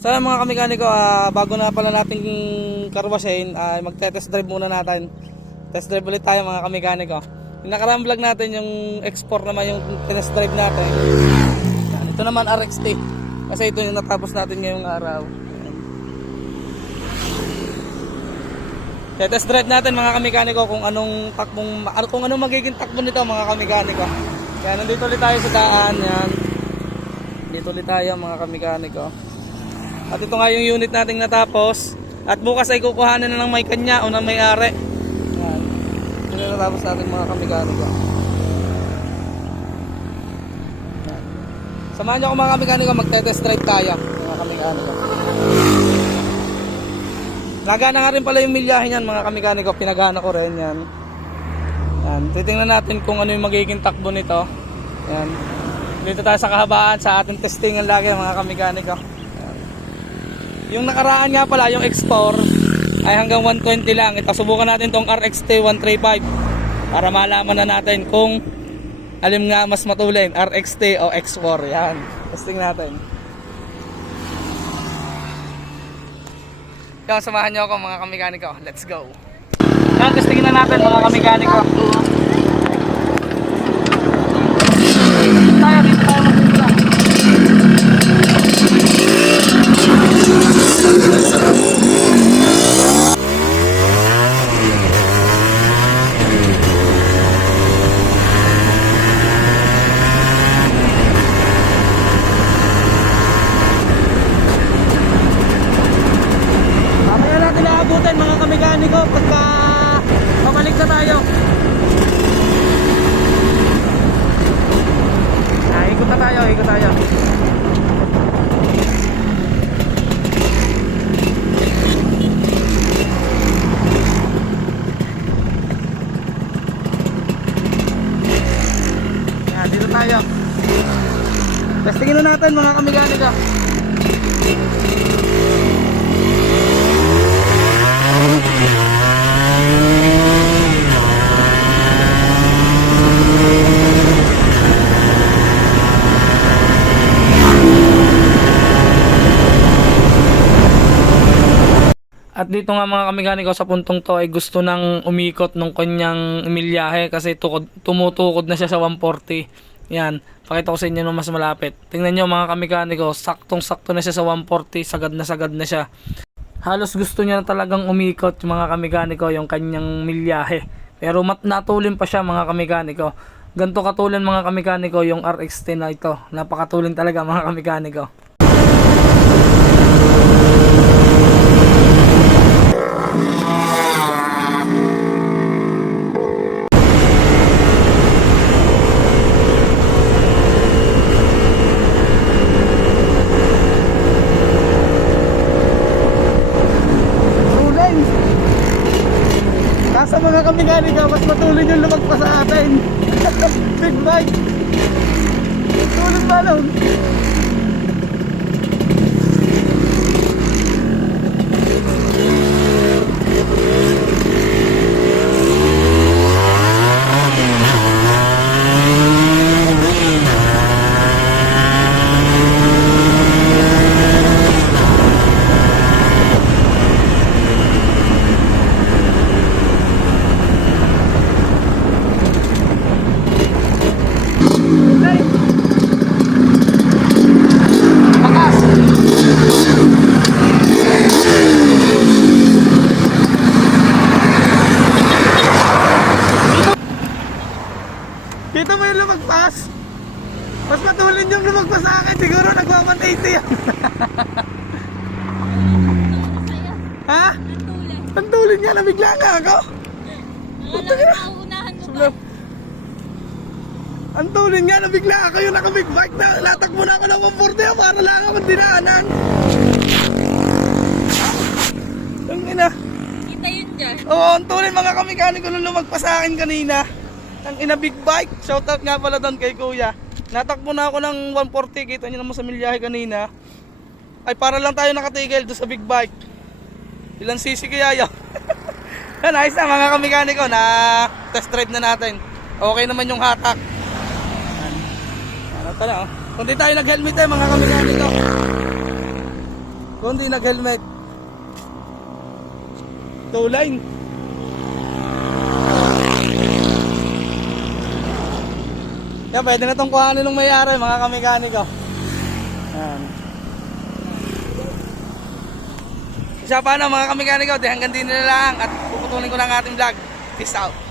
Sana mga kamekaniko, bago na pala nating karwasin, magte-test drive muna natin. Test drive ulit tayo mga kamekaniko. Yung nakaraang vlog natin, yung export naman yung test drive natin. Yan, ito naman RXT. Kasi ito yung natapos natin ngayong araw. Test drive natin mga kamekaniko kung anong takbong, kung anong magiging takbo nito mga kamekaniko. Yan, nandito ulit tayo sa daan. Yan. Dito ulit tayo mga kamekaniko. At ito nga yung unit nating natapos. At bukas ay kukuhanan na ng may kanya o ng may-ari. Yan. Ito na natapos natin mga kamekaniko. Yan. Samahan nyo ako mga kamekaniko, magte-test drive tayo mga kamekaniko. Nagana nga rin pala yung milyahe niyan mga kamekaniko. Pinagana ko rin yan. Yan. Titingnan natin kung ano yung magiging takbo nito. Yan. Dito tayo sa kahabaan sa ating testingan lagi mga kamekaniko. Yung nakaraan nga pala, yung X4 ay hanggang 120 lang. Ito, subukan natin tong RXT 135 para malaman na natin kung alin nga mas matulin, RXT o X4. Yan, testing natin. Yan, samahan nyo ako mga kamekaniko. Let's go. Yan, testingin na natin mga kamekaniko. Dito tayo magpula. Mamaya natin naabutan mga kamekaniko pagka pabalik na tayo. Ikot na tayo, ikot tayo. Dito tayo. Testingin na natin mga kamekaniko. At dito nga mga kamekaniko sa puntong to ay gusto nang umikot ng kanyang milyahe kasi tumutukod na siya sa 140. Yan, pakita ko sa inyo nung mas malapit. Tingnan nyo mga kamekaniko, saktong sakto na siya sa 140, sagad na siya. Halos gusto niya na talagang umikot mga kamekaniko yung kanyang milyahe. Pero natulin pa siya mga kamekaniko. Ganto katulin mga kamekaniko yung RXT na ito. Napakatulin talaga mga kamekaniko. Sa mga kamekaniko, mas matuloy yung lumagpas sa atin. Big bike. Tulog ba lang? Dito mo yung lumagpas. Mas matulin yung lumagpas sa akin. Siguro nagwa 180 yan. Ha? Ang tulin nga, nabigla nga ako. Ang tulin nga, nabigla ako yung naka-big bike na latakbo na ako ng 140 para lang ako dinaanan. Ang ina. Kita yun dyan. Oo, ang tulin mga kamekaniko nung lumagpas sa akin kanina. Ang ina big bike, shoutout nga pala doon kay kuya. Natakbo na ako ng 140, kita nyo naman sa milyahe kanina. Ay para lang tayo nakatigil doon sa big bike. Ilang cc kaya yun? Nice na mga kamekaniko, na test drive na natin. Okay naman yung hatak. Ano tala oh. Kung di tayo nag-helmet mga kamekaniko. kung di nag-helmet. Tow line. Yan, pwede na itong kuhanin ng may-ari, mga kamekaniko. Yan. Isa pa na mga kamekaniko, hanggang din na lang at puputulin ko ng ating vlog. Peace out.